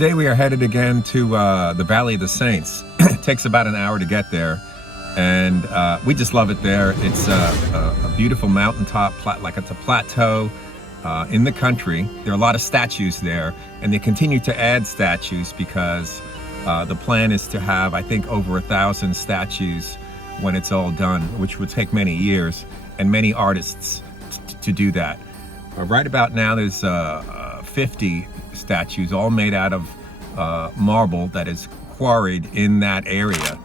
Today we are headed again to the Valley of the Saints. It takes about an hour to get there, and we just love it there. It's a beautiful mountaintop, like it's a plateau in the country. There are a lot of statues there, and they continue to add statues because the plan is to have, I think, over 1,000 statues when it's all done, which would take many years and many artists to do that. Right about now there's 50 statues, all made out of marble that is quarried in that area.